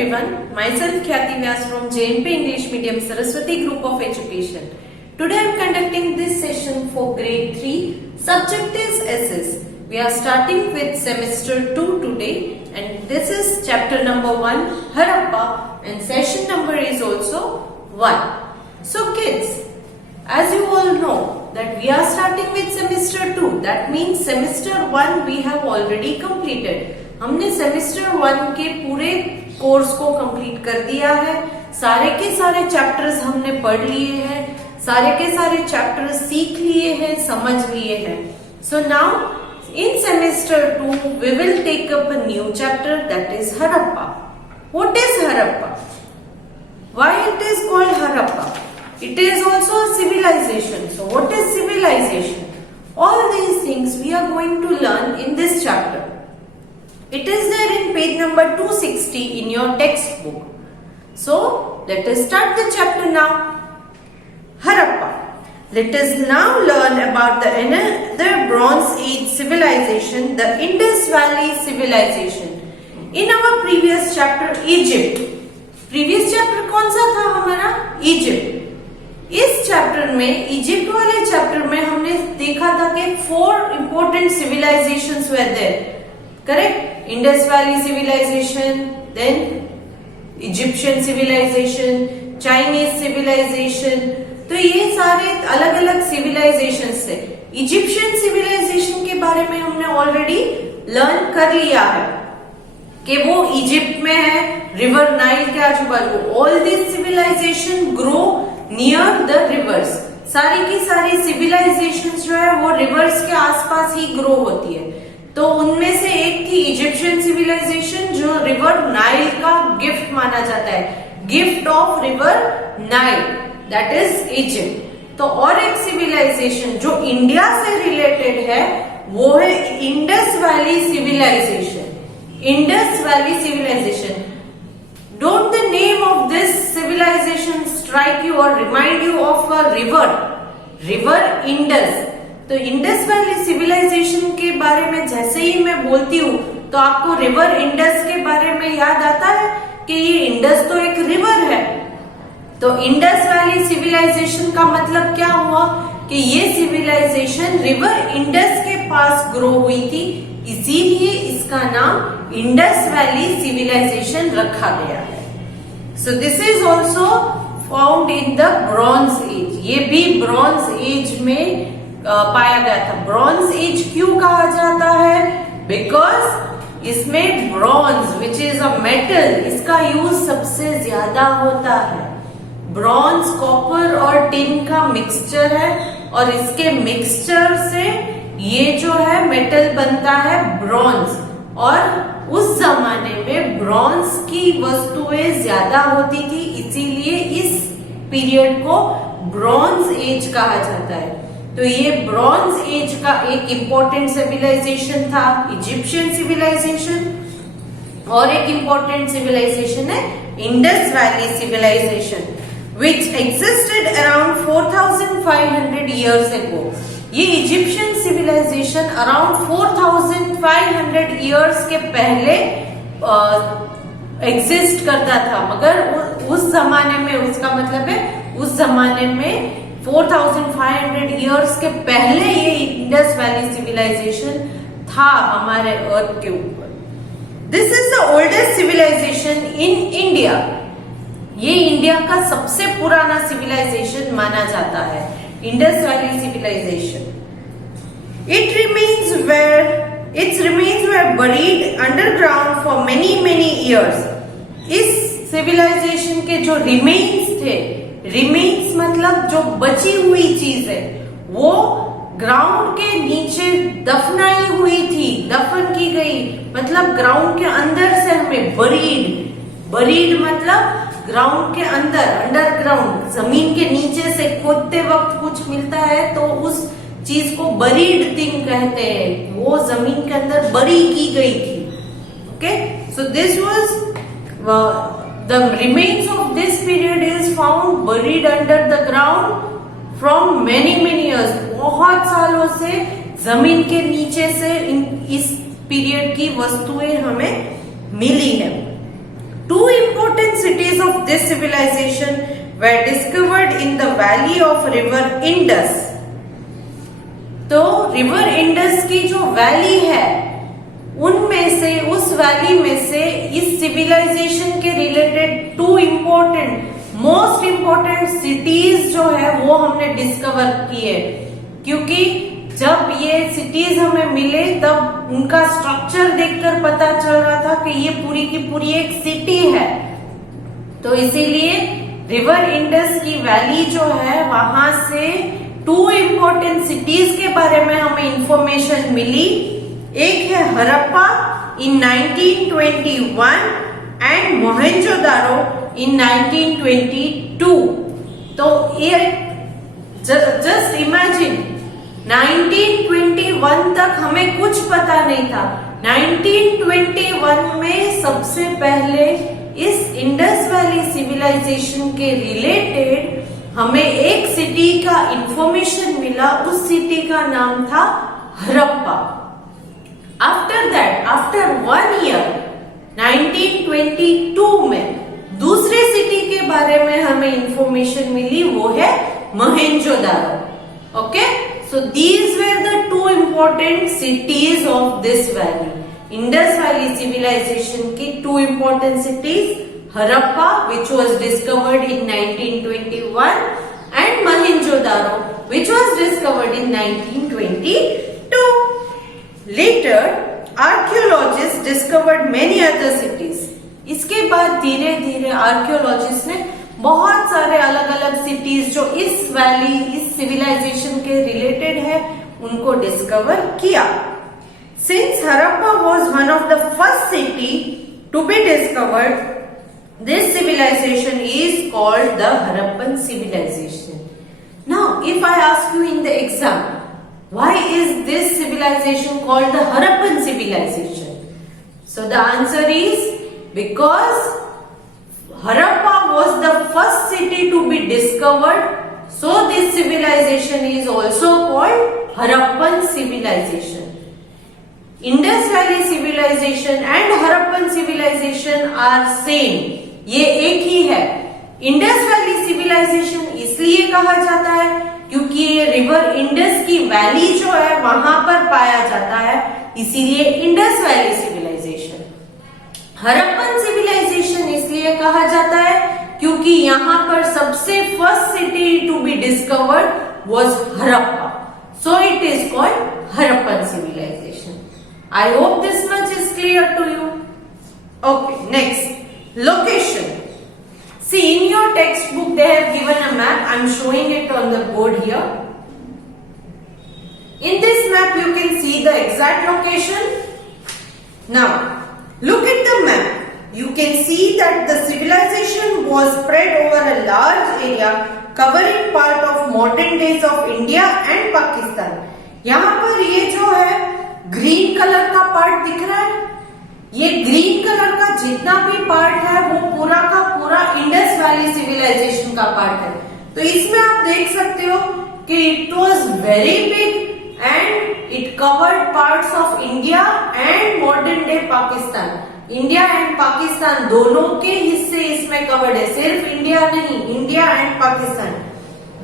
everyone, myself Khyati Vyas from JMP English Medium Saraswati Group of Education. Today I am conducting this session for grade 3. Subject is SS. We are starting with semester 2 today and this is chapter number 1 Harappa and session number is also 1. So kids, as you all know that we are starting with semester 2, that means semester 1 we have already completed. हमने semester 1 के पूरे course को complete कर दिया है, सारे के सारे चैप्टर्स हमने पढ़ लिए हैं, सारे के सारे चैप्टर्स सीख लिए हैं, समझ लिए हैं. So now in semester 2 we will take up a new chapter that is Harappa. What is Harappa? Why it is called Harappa? It is also a civilization. So what is civilization? All these things we are going to learn in this chapter. It is there in page number 260 in your textbook. So let us start the chapter now. Harappa. Let us now learn about the another Bronze Age civilization, the Indus Valley civilization. In our previous chapter, Egypt. Previous chapter कौन सा था हमारा? Egypt. इस chapter में, Egypt वाले chapter में हमने देखा था कि 4 important civilizations were there. Correct? Indus Valley civilization, then Egyptian civilization, Chinese civilization. तो ये सारे अलग अलग civilizations थे. Egyptian civilization के बारे में हमने already learn कर लिया है कि वो इजिप्ट में है, रिवर नाइल के आजू बाजू. All these civilization grow near the reverse. सारी की सारी सिविलाइजेशंस जो है वो रिवर्स के आसपास ही ग्रो होती है. तो उनमें से एक थी इजिप्शियन सिविलाइजेशन जो रिवर नाइल का गिफ्ट माना जाता है, gift of river Nile, that is Egypt. तो और एक सिविलाइजेशन जो इंडिया से रिलेटेड है वो है Indus valley civilization. Indus valley civilization. Don't the name of this civilization strike you or remind you of a river? River Indus. तो Indus valley civilisation के बारे में जैसे ही मैं बोलती हूँ तो आपको रिवर इंडस के बारे में याद आता है कि ये इंडस तो एक रिवर है. तो इंडस वैली सिविलाइजेशन का मतलब क्या हुआ कि ये सिविलाइजेशन रिवर इंडस के पास ग्रो हुई थी, इसीलिए इसका नाम इंडस वैली सिविलाइजेशन रखा गया है. So this is also found in the bronze age. ये भी ब्रॉन्ज एज में पाया गया था. ब्रॉन्ज एज क्यों कहा जाता है? बिकॉज इसमें bronze which is a metal, इसका यूज सबसे ज्यादा होता है. ब्रॉन्ज कॉपर और टिन का मिक्सचर है और इसके मिक्सचर से ये जो है मेटल बनता है ब्रॉन्ज. और उस जमाने में ब्रॉन्ज की वस्तुएं ज्यादा होती थी, इसीलिए इस पीरियड को ब्रॉन्ज एज कहा जाता है. तो ये ब्रॉन्ज एज का एक इम्पोर्टेंट सिविलाइजेशन था इजिप्शियन सिविलाइजेशन, और एक इम्पोर्टेंट सिविलाइजेशन है Indus valley civilization which existed around 4500 years ago. ये इजिप्शियन सिविलाइजेशन अराउंड 4500 इयर्स के पहले एग्जिस्ट करता था, मगर उस जमाने में, उसका मतलब है उस जमाने में 4500 इयर्स के पहले ये इंडस वैली सिविलाइजेशन था हमारे अर्थ के ऊपर. This is the oldest civilization in India. ये इंडिया का सबसे पुराना सिविलाइजेशन माना जाता है, Indus valley civilization. Its remains were buried underground for many years. इस सिविलाइजेशन के जो रिमेन्स थे, रिमेन्स मतलब जो बची हुई चीज है, वो ग्राउंड के नीचे दफनाई हुई थी, दफन की गई, मतलब ग्राउंड के अंदर से हमें बरीड मतलब ग्राउंड के अंदर, अंडरग्राउंड, जमीन के नीचे से खोदते वक्त कुछ मिलता है तो उस चीज को बरीड थिंग कहते हैं. वो जमीन के अंदर बरी की गई थी. Okay, so this was the remains of this period is found buried under the ground from many years. बहुत सालों से जमीन के नीचे से इस पीरियड की वस्तुएं हमें मिली है. Two important cities of this civilization were discovered in the valley of river Indus. तो रिवर इंडस की जो वैली है उनमें से, उस वैली में से इस सिविलाइजेशन के related to most important cities जो है वो हमने डिस्कवर किए, क्योंकि जब ये सिटीज हमें मिले तब उनका स्ट्रक्चर देखकर पता चल रहा था कि ये पूरी की पूरी एक सिटी है। तो इसीलिए रिवर इंडस की वैली जो है वहां से टू इम्पोर्टेंट सिटीज के बारे में हमें इंफॉर्मेशन मिली। एक है हरप्पा इन 1921 एंड मोहेंजोदारो इन 1922। तो ये जस्ट इमेजिन 1921 तक हमें कुछ पता नहीं था। 1921 में सबसे पहले इस इंडस वैली सिविलाइजेशन के रिलेटेड हमें एक सिटी का इंफॉर्मेशन मिला। उस सिटी का नाम था Harappa. After that, after 1 year 1922 में दूसरे सिटी के बारे में हमें इंफॉर्मेशन मिली, वो है Mohenjo-daro. Okay, so these were the two important cities of this valley. Indus Valley civilization की two important cities, Harappa which was discovered in 1921 and Mohenjo-daro which was discovered in 1922. Later archaeologists discovered many other cities. इसके बाद धीरे धीरे archaeologist ने बहुत सारे अलग अलग सिटीज जो इस वैली, इस सिविलाइजेशन के रिलेटेड है, उनको डिस्कवर किया। Since Harappa was one of the first city to be discovered, this civilization is called the Harappan civilization. Now if I ask you in the exam, why is this civilization called the Harappan civilization? So the answer is because Harappa was the first city to be discovered, so this civilization is also called Harappan civilization. Indus Valley civilization and Harappan civilization are same. ये एक ही है। Indus Valley civilization इसलिए कहा जाता है क्योंकि ये river Indus की वैली जो है वहां पर पाया जाता है, इसीलिए Indus valley civilization. Harappan civilization इसलिए कहा जाता है क्योंकि यहाँ पर सबसे first city to be discovered was Harappa, so it is called Harappan civilization. I hope this much is clear to you. Okay, next, location. See, in your textbook they have given a map. I am showing it on the board here. In this map you can see the exact location. Now look at the map. You can see that the civilization was spread over a large area covering part of modern days of India and Pakistan. यहाँ पर ये जो है green colour का part दिख रहा है, ये ग्रीन कलर का जितना भी पार्ट है वो पूरा का पूरा इंडस वैली सिविलाइजेशन का पार्ट है। तो इसमें आप देख सकते हो कि it was very big and it covered parts of India and modern day Pakistan. India and Pakistan दोनों के हिस्से इसमें कवर्ड है, सिर्फ इंडिया नहीं, इंडिया एंड पाकिस्तान।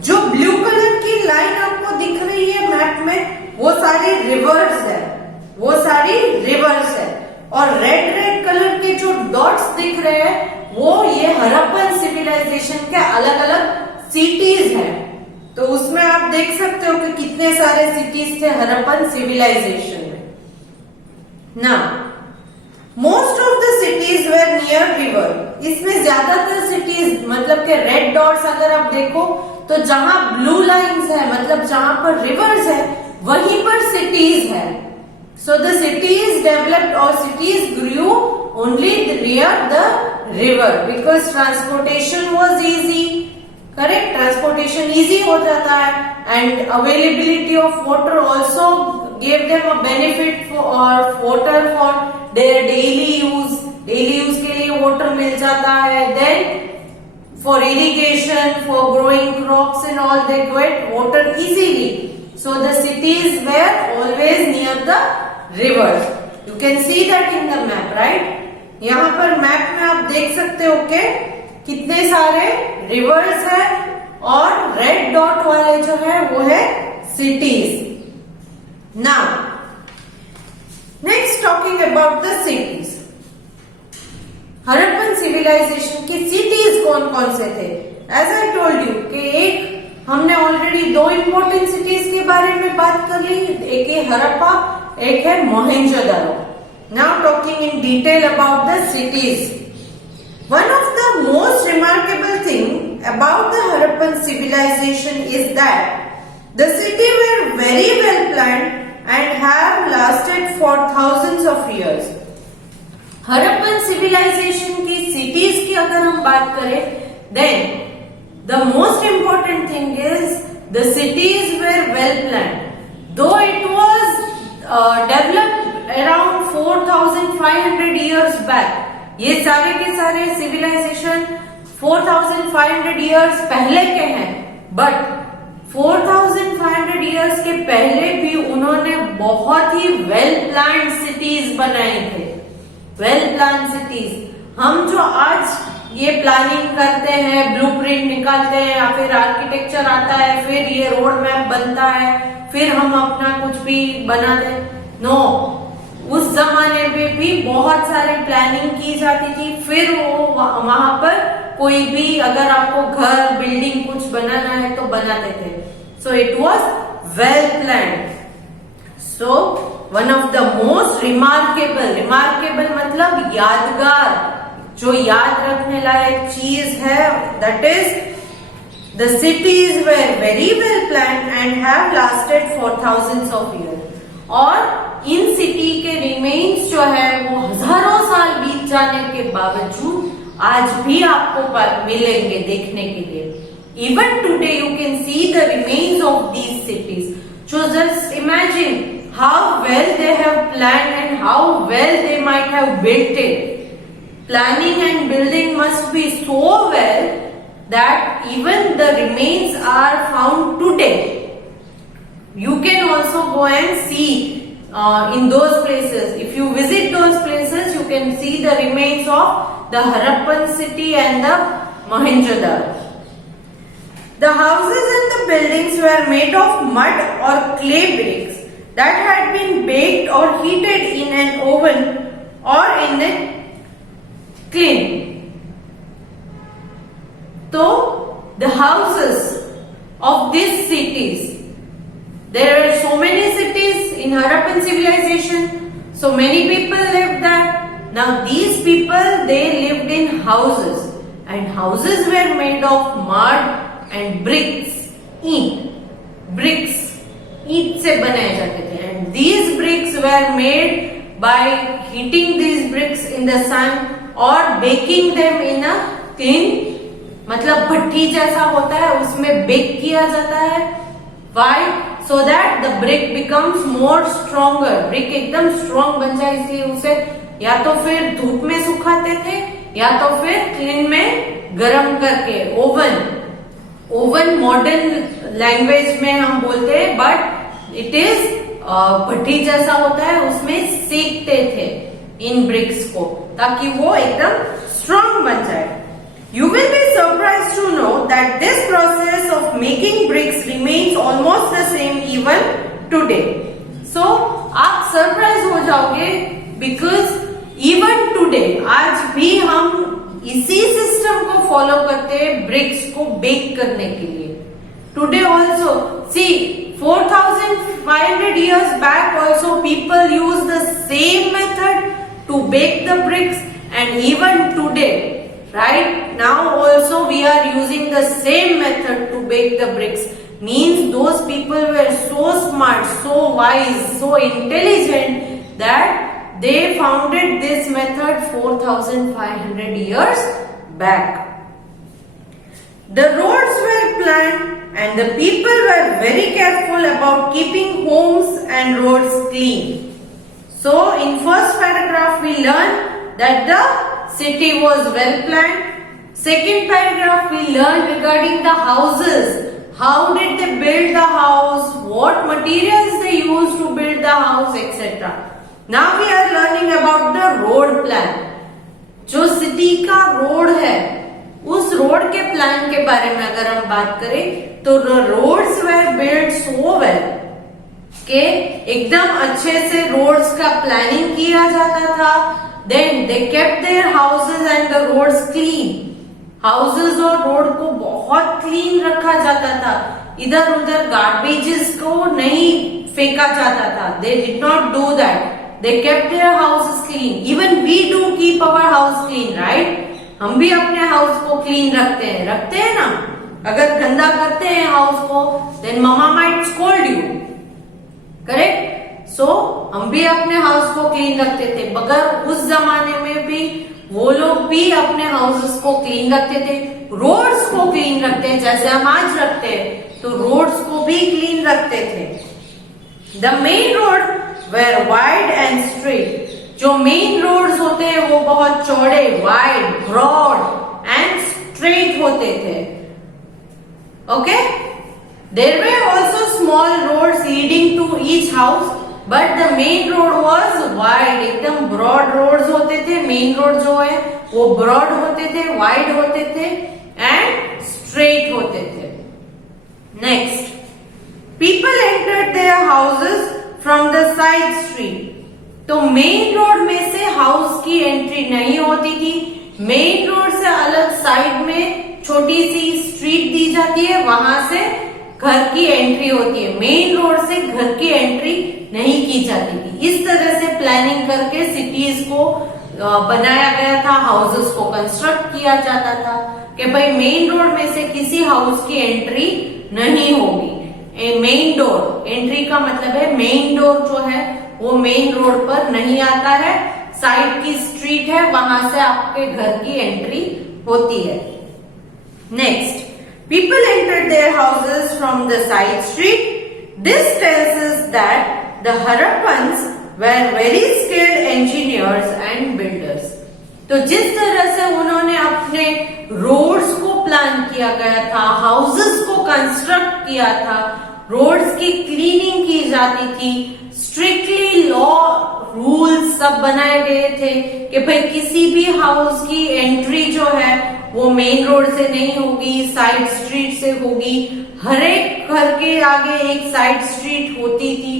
जो ब्लू कलर की लाइन आपको दिख रही है मैप में, वो सारी रिवर्स है, वो सारी रिवर्स है। और रेड कलर के जो डॉट्स दिख रहे हैं वो ये हरप्पन सिविलाइजेशन के अलग अलग सिटीज हैं। तो उसमें आप देख सकते हो कि कितने सारे सिटीज थे हरप्पन सिविलाइजेशन में। ना most of the cities were near river. इसमें ज्यादातर सिटीज मतलब के रेड डॉट्स अगर आप देखो तो जहां ब्लू लाइंस है मतलब जहां पर रिवर्स है वहीं पर सिटीज है। सो द सिटीज डेवलप्ड और cities grew only near the river because transportation was easy. Correct, transportation easy हो जाता है and availability of water also gave them a benefit for water for their daily use के लिए water मिल जाता है। Then for irrigation, for growing crops and all, they get water easily. So the cities were always near the rivers. You can see that in the map, right? यहाँ पर map में आप देख सकते हो कि कितने सारे रिवर्स है और रेड डॉट वाले जो है वो है cities. Now next talking about the cities. Harappan civilization की सिटीज कौन कौन से थे? एज आई टोल्ड यू कि एक हमने ऑलरेडी दो इंपॉर्टेंट सिटीज के बारे में बात कर ली, एक है हड़प्पा, एक है Mohenjo-daro. Now talking in detail about the cities. One of the most remarkable thing about the Harappan civilization is that the city were very well planned and have lasted for thousands of years. Harappan civilization की cities की अगर हम बात करें, then the most important thing is the cities were well planned. Though it was developed around 4,500 years back. ये सारे के सारे सिविलाइजेशन 4,500 इयर्स पहले के हैं, बट 4,500 इयर्स के पहले भी उन्होंने बहुत ही वेल प्लान्ड सिटीज बनाए थे। Well plan cities. हम जो आज ये प्लानिंग करते हैं, ब्लूप्रिंट निकालते हैं या फिर आर्किटेक्चर आता है, फिर ये रोड मैप बनता है, फिर हम अपना कुछ भी बनाते हैं, नो, उस जमाने में भी बहुत सारी प्लानिंग की जाती थी। फिर वो वहां पर कोई भी अगर आपको घर बिल्डिंग कुछ बनाना है तो बनाते थे। So it was well planned. So one of the most remarkable मतलब यादगार, जो याद रखने लायक चीज है, that is the cities were very well planned and have lasted for thousands of years. और इन सिटी के रिमेन्स जो है वो हजारों साल बीत जाने के बावजूद आज भी आपको मिलेंगे देखने के लिए। Even today you can see the remains of these cities. So just imagine how well they have planned and how well they might have built it. Planning and building must be so well that even the remains are found today. You can also go and see in those places. If you visit those places, you can see the remains of the Harappan city and the Mohenjo-daro. The houses and the buildings were made of mud or clay bricks that had been baked or heated in an oven or in a kiln. So, the houses of these cities, there are so many cities in Harappan civilization, so many people lived there. Now these people, they lived in houses, and houses were made of mud and bricks, bricks से बनाए जाते थे, and these bricks were made by heating these bricks in the sun or baking them in a kiln, मतलब भट्टी जैसा होता है, उसमें bake किया जाता है। Why? So that the brick becomes more stronger. brick एकदम strong बन जाए, इसलिए उसे या तो फिर धूप में सुखाते थे या तो फिर क्लीन में गर्म करके ओवन मॉडर्न लैंग्वेज में हम बोलते हैं, बट इट इज भट्टी जैसा होता है, उसमें सेकते थे इन ब्रिक्स को ताकि वो एकदम स्ट्रांग बन जाए। You will be surprised to know that this process of making bricks remains almost the same even today. So, आप सरप्राइज हो जाओगे because even today, आज भी हम इसी सिस्टम को फॉलो करते हैं ब्रिक्स को बेक करने के लिए। Today also, see 4,500 years back also people use the same method to bake the bricks, and even today. Right now also we are using the same method to bake the bricks. Means those people were so smart, so wise, so intelligent that they founded this method 4,500 years back. The roads were planned and the people were very careful about keeping homes and roads clean. So in first paragraph we learn that the city was well planned. Second paragraph we learned regarding the houses. How did they build the house? What materials they used to build the house, etc. Now we are learning about the road plan. जो city का road है उस road के plan के बारे में अगर हम बात करें तो roads were build so well के एकदम अच्छे से रोड्स का प्लानिंग किया जाता था। Then they kept their houses and the roads clean. Houses और रोड को बहुत क्लीन रखा जाता था। इधर उधर गार्बेजेस को नहीं फेंका जाता था। They did not do that. They kept their houses clean. Even we do keep our house clean, right? हम भी अपने हाउस को क्लीन रखते हैं ना। अगर गंदा करते हैं हाउस को then mama might scold you, correct? So हम भी अपने हाउस को क्लीन रखते थे। मगर उस जमाने में भी वो लोग भी अपने हाउसेस को क्लीन रखते थे, रोड्स को क्लीन रखते हैं जैसे हम आज रखते हैं, तो रोड्स को भी क्लीन रखते थे। The main road were wide and straight. जो मेन रोड्स होते हैं वो बहुत चौड़े, वाइड, ब्रॉड एंड स्ट्रेट होते थे। Okay? There were also small roads leading to each house, but the main road was wide. एकदम ब्रॉड रोड्स होते थे। मेन रोड जो है वो ब्रॉड होते थे, वाइड होते थे एंड स्ट्रेट होते थे। Next, people entered their houses from the side street. तो मेन रोड में से हाउस की एंट्री नहीं होती थी। मेन रोड से अलग साइड में छोटी सी स्ट्रीट दी जाती है, वहां से घर की एंट्री होती है। मेन रोड से घर की एंट्री नहीं की जाती थी। इस तरह से प्लानिंग करके सिटीज को बनाया गया था, हाउसेस को कंस्ट्रक्ट किया जाता था कि भाई मेन रोड में से किसी हाउस की एंट्री नहीं होगी। मेन डोर, एंट्री का मतलब है मेन डोर जो है वो मेन रोड पर नहीं आता है, साइड की स्ट्रीट है, वहां से आपके घर की एंट्री होती है। Next, people entered their houses from the side street. This tells us that the Harappans were very skilled engineers and builders. तो जिस तरह से उन्होंने अपने रोड्स को प्लान किया गया था, हाउसेस को कंस्ट्रक्ट किया था, रोड्स की क्लीनिंग की जाती थी, स्ट्रिक्टली लॉ रूल्स सब बनाए गए थे कि भाई किसी भी हाउस की एंट्री जो है वो मेन रोड से नहीं होगी, साइड स्ट्रीट से होगी। हर एक घर के आगे एक साइड स्ट्रीट होती थी।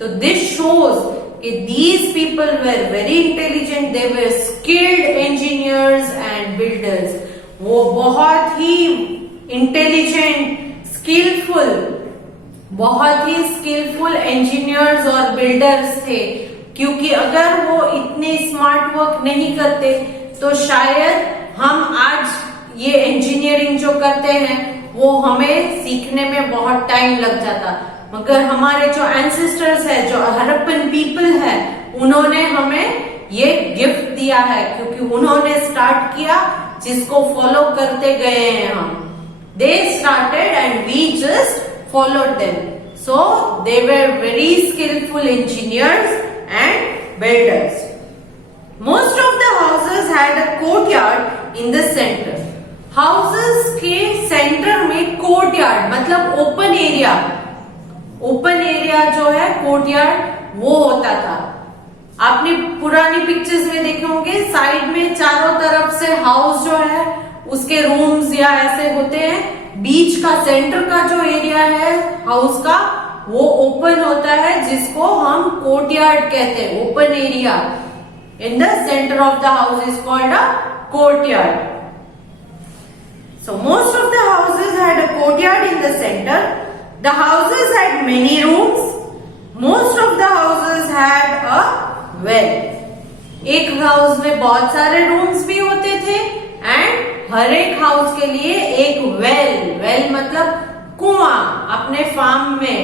तो दिस शोज कि these people were very intelligent, they were skilled engineers and builders. वो बहुत ही इंटेलिजेंट, स्किलफुल, बहुत ही स्किलफुल इंजीनियर्स और बिल्डर्स थे। क्योंकि अगर वो इतने स्मार्ट वर्क नहीं करते तो शायद हम आज ये इंजीनियरिंग जो करते हैं वो हमें सीखने में बहुत टाइम लग जाता। मगर हमारे जो एंसेस्टर्स है, जो हड़प्पन पीपल है, उन्होंने हमें ये गिफ्ट दिया है क्योंकि उन्होंने स्टार्ट किया, जिसको फॉलो करते गए हैं हम। They started and we just followed them. So they were very skillful engineers and builders. Most of the houses had a courtyard in the center. Houses के center में courtyard मतलब open area, open area जो है courtyard वो होता था। आपने पुरानी पिक्चर्स में देखे होंगे, साइड में चारों तरफ से हाउस जो है उसके रूम्स या ऐसे होते हैं, बीच का सेंटर का जो एरिया है हाउस का वो ओपन होता है, जिसको हम कोर्टयार्ड कहते हैं। Open area in the centre of the house is called a courtyard. So most of the houses had a courtyard in the centre. The houses had many rooms. Most of the houses had a well. एक house में बहुत सारे rooms भी होते थे and हर एक house के लिए एक वेल मतलब कुआं। अपने फार्म में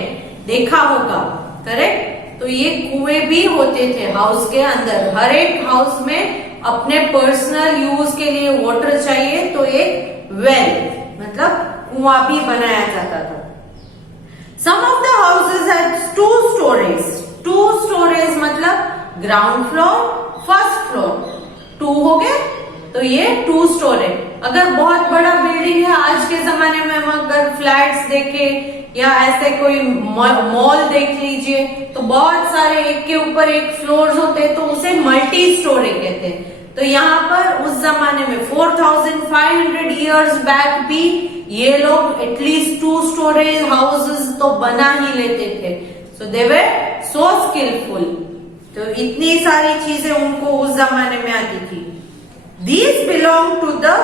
देखा होगा, करेक्ट? तो ये कुएं भी होते थे हाउस के अंदर। हर एक हाउस में अपने पर्सनल यूज के लिए वाटर चाहिए तो एक वेल मतलब कुआं भी बनाया जाता था। Some of the houses had 2 stories। 2 stories मतलब ग्राउंड फ्लोर, फर्स्ट फ्लोर। 2 हो गए तो ये 2 story। अगर बहुत बड़ा बिल्डिंग है, आज के जमाने में हम अगर फ्लैट्स देखे या ऐसे कोई मॉल देख लीजिए तो बहुत सारे एक के ऊपर एक फ्लोर्स होते हैं, तो उसे मल्टी स्टोरी कहते हैं। तो यहाँ पर उस जमाने में 4500 इयर्स बैक भी ये लोग एटलीस्ट 2 स्टोरेज हाउसेस तो बना ही लेते थे. सो दे वर सो स्किलफुल. तो इतनी सारी चीजें उनको उस जमाने में आती थी. These belong to the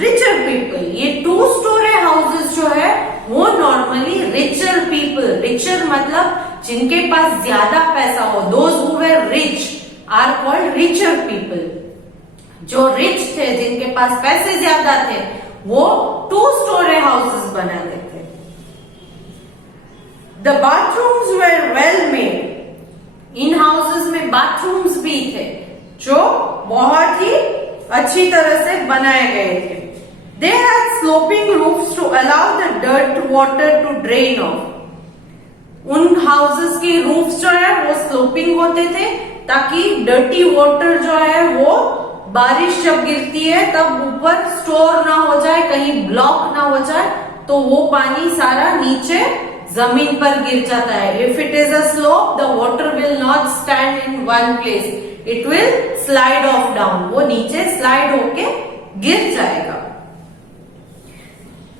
richer people. ये 2 story houses जो है वो नॉर्मली richer people, richer मतलब जिनके पास ज्यादा पैसा हो, those who were rich are called richer people. जो rich थे, जिनके पास पैसे ज्यादा थे, वो 2 story houses बनाते थे. The bathrooms were well made. In houses में बाथरूम्स भी थे जो बहुत ही अच्छी तरह से बनाए गए थे. They had sloping roofs to allow the dirt water to drain off. उन हाउसेस के रूफ्स जो है वो स्लोपिंग होते थे ताकि डर्टी वाटर जो है वो बारिश जब गिरती है तब ऊपर स्टोर ना हो जाए, कहीं ब्लॉक ना हो जाए, तो वो पानी सारा नीचे जमीन पर गिर जाता है. If it is a slope, the water will not stand in one place. It will slide off down. वो नीचे स्लाइड होके गिर जाएगा.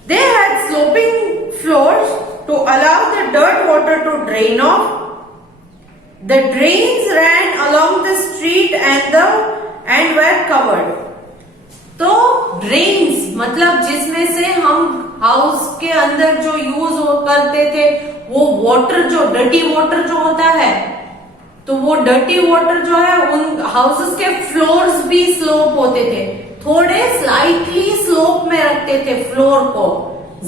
They had sloping floors to allow the dirt water to drain off. The drains ran along the street and were covered. तो drains मतलब जिसमें से हम हाउस के अंदर जो यूज करते थे वो वाटर, जो डर्टी वाटर जो होता है, तो वो डर्टी वाटर जो है उन हाउसेस के फ्लोर्स भी स्लोप होते थे. थोड़े स्लाइटली स्लोप में रखते थे फ्लोर को,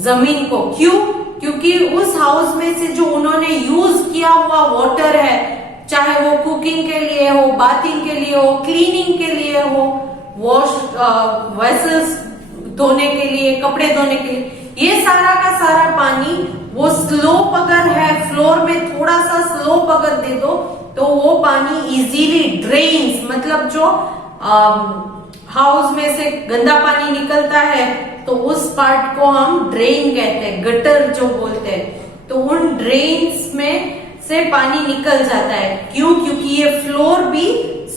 जमीन को. क्यों? क्योंकि उस हाउस में से जो उन्होंने यूज किया हुआ वाटर है, चाहे वो कुकिंग के लिए हो, बाथिंग के लिए हो, क्लीनिंग के लिए हो, वॉश वेसल्स धोने के लिए, कपड़े धोने के लिए, ये सारा का सारा पानी वो स्लोप अगर है, फ्लोर में थोड़ा सा स्लोप अगर दे दो तो वो पानी इजीली ड्रेन्स, मतलब जो हाउस में से गंदा पानी निकलता है तो उस पार्ट को हम ड्रेन कहते हैं, गटर जो बोलते हैं. तो उन ड्रेन्स में से पानी निकल जाता है. क्यों? क्योंकि ये फ्लोर भी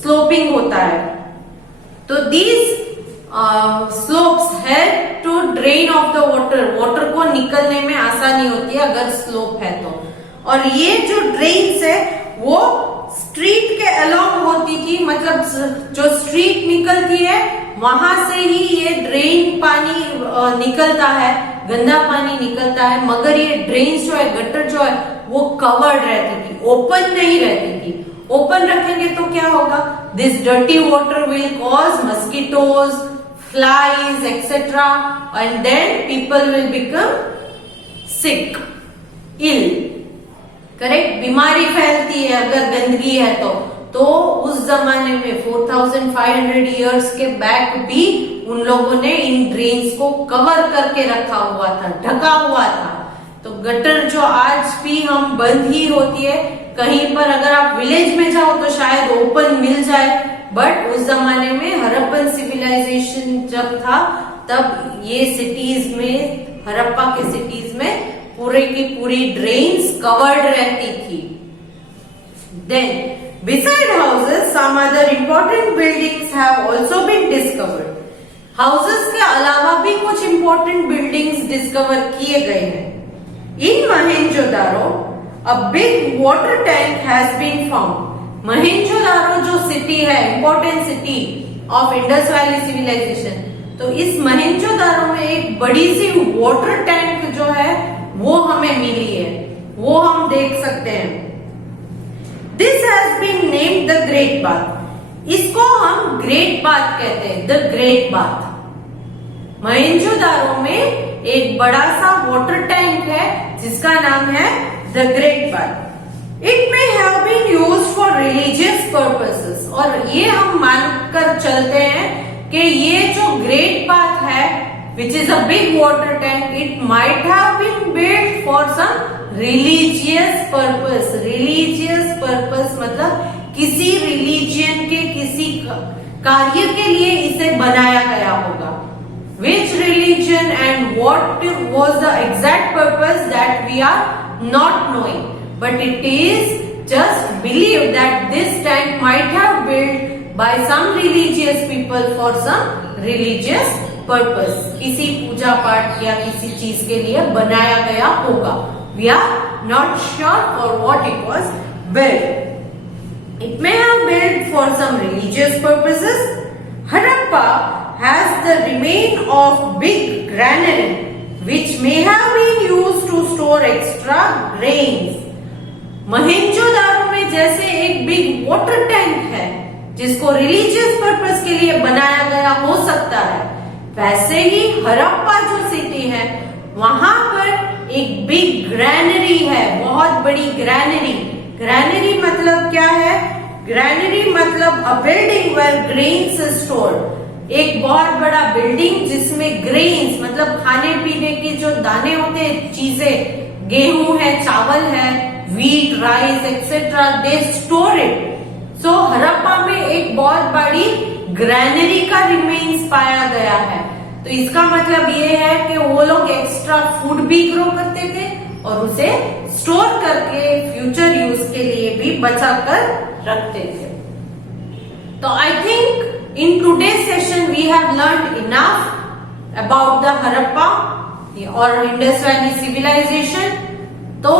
स्लोपिंग होता है. तो these slopes help to drain off the water. Water को निकलने में आसानी होती है अगर स्लोप है तो. और ये जो ड्रेन्स है वो स्ट्रीट के अलोंग होती थी, मतलब जो स्ट्रीट निकलती है वहां से ही ये ड्रेन पानी निकलता है, गंदा पानी निकलता है. मगर ये ड्रेन्स जो है, गटर जो है, वो कवर्ड रहती थी, ओपन नहीं रहती थी. ओपन रखेंगे तो क्या होगा? This dirty water will cause mosquitoes, flies etcetera, and then people will become sick, ill. Correct? बीमारी फैलती है अगर गंदगी है तो उस जमाने में 4500 इयर्स के बैक भी उन लोगों ने इन ड्रेन्स को कवर करके रखा हुआ था, ढका हुआ था. तो गटर जो आज भी हम बंद ही होती है, कहीं पर अगर आप विलेज में जाओ तो शायद ओपन मिल जाए, बट उस जमाने में हड़प्पन सिविलाइजेशन जब था तब ये सिटीज में, हड़प्पा के सिटीज में पूरे की पूरी ड्रेन्स कवर्ड रहती थी. Then beside houses, some other important buildings have also been discovered. Houses के अलावा भी कुछ important buildings discover किए गए हैं. In Mohenjo-daro, a big water tank has been found. Mohenjo-daro जो सिटी है, important city of Indus Valley civilization, तो इस मोहेंजो-दारो में एक बड़ी सी वाटर टैंक जो है वो हमें मिली है, वो हम देख सकते हैं. This has been named the Great Bath. इसको हम ग्रेट बाथ कहते हैं, द ग्रेट बाथ. मोहेंजो-दारो में एक बड़ा सा वाटर टैंक है जिसका नाम है the great bath. It may have been used for religious purposes. और ये हम मानकर चलते हैं कि ये जो ग्रेट बाथ है, which is a big water tank, it might have been built for some religious purpose. Religious purpose मतलब किसी रिलीजियन के किसी कार्य के लिए इसे बनाया गया होगा. Which religion and what was the exact purpose that we are not knowing, but it is just believed that this tank might have built by some religious people for some religious purpose. किसी पूजा पाठ या किसी चीज के लिए बनाया गया होगा. We are not sure for what it was built. It may have built for some religious purposes. Harappa has the remain of big granary which may have been used to store extra grains. Mohenjodaro में जैसे एक big water tank है जिसको religious purpose के लिए बनाया गया हो सकता है, वैसे ही हड़प्पा जो सिटी है वहां पर एक बिग ग्रैनरी है, बहुत बड़ी ग्रैनरी. ग्रैनरी मतलब क्या है? ग्रैनरी मतलब अ बिल्डिंग वेयर ग्रेन्स स्टोर्ड. एक बहुत बड़ा बिल्डिंग जिसमें ग्रेन्स मतलब खाने पीने की जो दाने होते हैं, चीजें, गेहूं है, चावल है, wheat, rice, etc. they store it. So Harappa में एक बहुत बड़ी ग्रैनरी का रिमेन्स पाया गया है. तो इसका मतलब ये है कि वो लोग एक्स्ट्रा फूड भी ग्रो करते थे और उसे स्टोर करके फ्यूचर यूज के लिए भी बचा कर रखते थे. तो I think in today's session we have learned enough about the Harappa और इंडस वैली सिविलाइजेशन. तो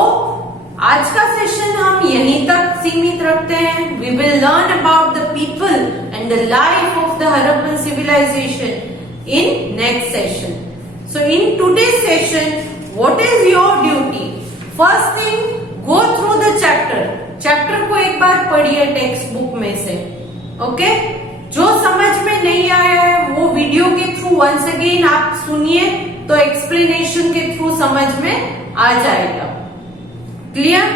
आज का सेशन हम यहीं तक सीमित रखते हैं. We will learn about the people and the life of the Harappan civilization in next session. So in today's session what is your duty? First thing, go through the chapter. Chapter को एक बार पढ़िए text book में से. Okay जो समझ में नहीं आया है वो वीडियो के थ्रू वंस अगेन आप सुनिए तो एक्सप्लेनेशन के थ्रू समझ में आ जाएगा. Clear?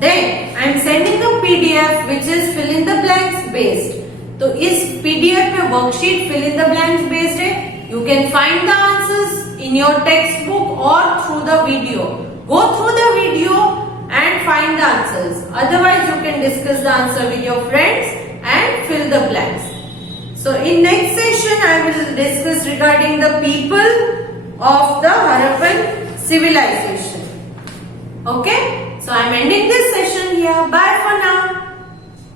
Then I am sending a PDF which is fill in the blanks based. तो इस PDF में worksheet fill in the blanks based है. You can find the answers in your textbook or through the video. Go through the video and find the answers. Otherwise, you can discuss the answer with your friends and fill the blanks. So in next session, I will discuss regarding the people of the Harappan civilization. Okay? So I am ending this session here. Bye for now.